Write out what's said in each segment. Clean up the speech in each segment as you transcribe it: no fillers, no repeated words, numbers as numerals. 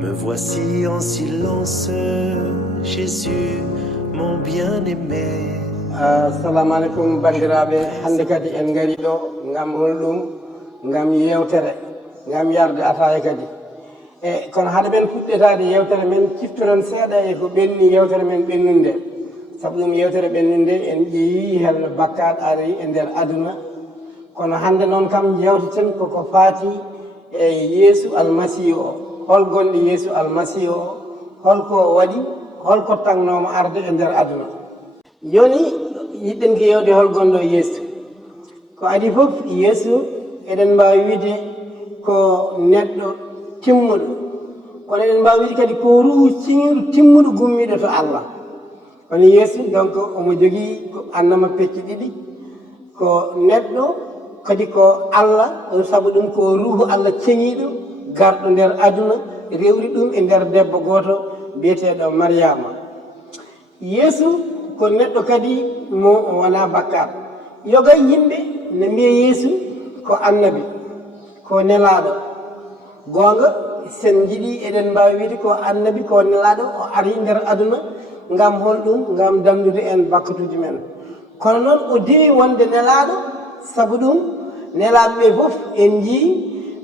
Me voici en silence, Jésus, mon bien-aimé. Assalamu alaikum bandiraɓe, hande kadi en gari ɗo ngam holɗum ngam yewtere ngam yarde ataye kadi kono haade men puɗɗetade yewtere men ciftoron seeɗa e ko ɓenni yewtere men ɓennunde saabu ɗum yewtere ɓennunde en ƴeewi helno bakkat ari e nder aduna kono hande noon kam jewteten koko faati e Yeesu Almasiihu o hol gonɗo Yeesu Almasiihu o holko waɗi holko tagnomo arde e nder aduna joni yiɗɗen ko yewde hol gonɗo Yeesu ko adi fof Yeesu eɗen mbawi wiide ko neɗɗo timmuɗo kono eɗen mbawi wiide kadi ko ruhu ciŋiɗo timmuɗo gummiɗo to Allah kono Yeesu donc omo jogui ko annama pecce ɗiɗi ko neɗɗo kadi ko Allah saabu ɗum ko ruhu Allah ceŋiɗo garɗo nder aduna rewri ɗum e nder debbo goto biyeteɗo Mariama Yeesu ko neɗɗo kadi mo wona bakkat yoga yimɓe ne mbiya Yeesu ko annabi ko nelaɗo gonga sen jiiɗi eɗen mbawi wiide ko annabi ko nelaɗo o ari nder aduna ngam holɗum ngam dandude en bakkatuji men kono noon o dewi wonde nelaɗo saabu ɗum nelaɓe ɓe foof en jii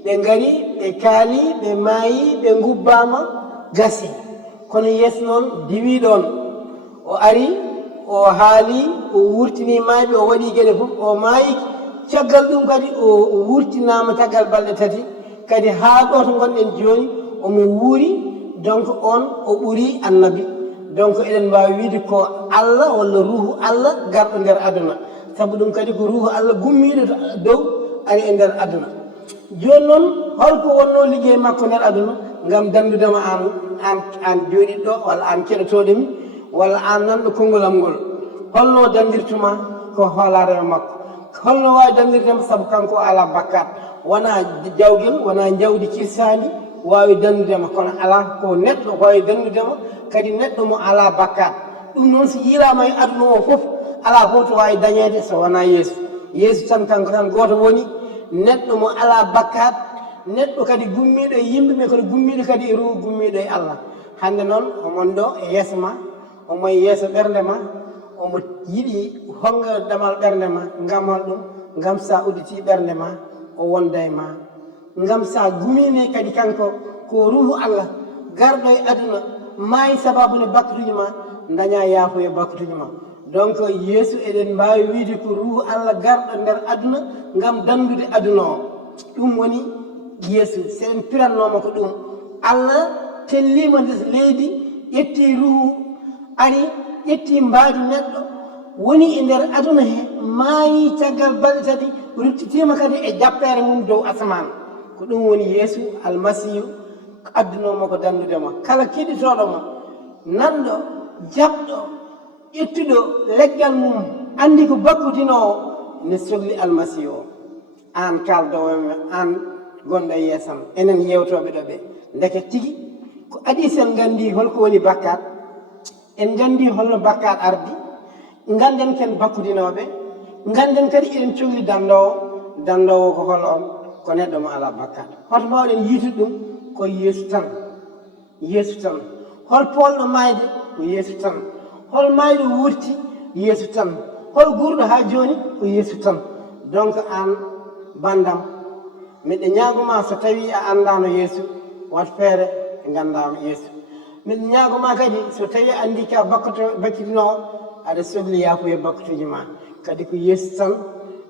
ɓe gari ɓe kaali ɓe maayi ɓe gubbama gasi kono Yeesu noon diwi ɗon o ari o haali o wurtini maaɓe o waɗi gueɗe fof o maayi caggal ɗum kadi o wurtinama caggal balɗe tati kadi haa ɗo to gonɗen joni omo wuuri donc on o ɓuuri annabi donc eɗen mbawi wiide ko Allah walla ruhu Allah garɗo nder aduna saabu ɗum kadi ko ruhu Allah gummiɗo dow ari e nder aduna joni noon holko wonno ligguey makko nder aduna ngam dandudema an joɗiɗo walla an keɗotoɗemi walla an nanɗo kongolam ngol holno dandirtuma ko hoolarema makko holno wawi dandirdema saabu kanko ala bakkat wona jawguel wona jawdi cirsani wawi dandudema kono ala ko neɗɗo wawi dandudema kadi neɗɗo mo ala bakkat ɗum noon so yiirama e aduna o foof ala fof to wawi dañede so wona Yeesu Yeesu tan kanko tan goto woni neɗɗo mo ala bakkat neɗɗo kadi gummiɗo e yimɓeɓe kono gummiɗo kadi e ruhu gummiɗo e Allah hande noon omon ɗo e yeeso ma omo e yeeso ɓernde ma omo yiiɗi honga damal ɓernde ma ngam holɗum ngam sa udditi ɓernde ma o wonda e ma ngam sa gumimi kadi kanko ko ruhu Allah garɗo e aduna maayi sababune bakkatuji ma daña yaafo e bakkatuji ma donc Yeesu eɗen mbawi wiide ko ruhu Allah garɗo nder aduna ngam dandude aduna o ɗum woni Yeesu seɗen pirannoma ko ɗum Allah tellima ndes leydi ƴetti ruhu ari ƴetti mbaadi neɗɗo woni e nder aduna he maayi caggal balɗe tati ruttitima kadi e jappere mum dow asaman ko ɗum woni Yeesu Almasiihu addunoma ko dandudema kala keɗitoɗoma nanɗo jaɓɗo ƴettuɗo leggal mum andi ko bakkutinowo ne sohli Almasiihu o an kaldowomi an gonɗo e yeesam enen yewtoɓe ɗo ɓe ndeke tigui ko adi sen gandi holko woni bakkat en gandi holno bakkat ardi ganden ken bakkutinoɓe ganden kadi eɗen cohli dandowo ko hol on ko neɗɗo mo ala bakkat hoto mbawɗen yiitude ɗum ko Yeesu tan hol polɗo mayde ko Yeesu tan hol mayɗo wurti Yeesu tan hol gurɗo ha joni ko Yeesu tan donc an bandam miɗe ñaguma so tawi a andano Yeesu wat feere gandama Yeesu miɗe ñaguma kadi so tawi a andi ka bakkitinowo aɗa sohli yaafuye bakkatuji ma kadi ko Yeesu tan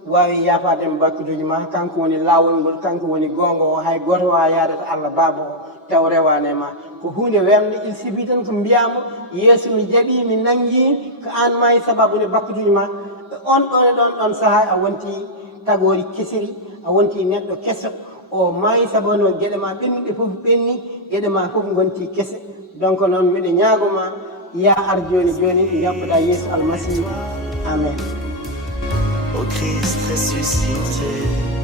wawi yafadema bakkatuji ma kanko woni lawol ngol kanko woni gonga o hay goto wawa yaade to Allah Baba o taw rewane ma ko hunde wemde il suffit tan ko mbiyama Yeesu mi jaaɓi mi nanggui ko an maayi sababude bakkatuji ma on ɗon e ɗon saaha a wonti tagori kesiri a wonti neɗɗo kesso o maayi sabu no gueɗe ma ɓennuɗe foof ɓenni gueɗe ma foof gonti kese donc noon miɗe ñagoma ya ar joni jaɓɓuɗa Yeesu Almasiihu amen. Au Christ ressuscité.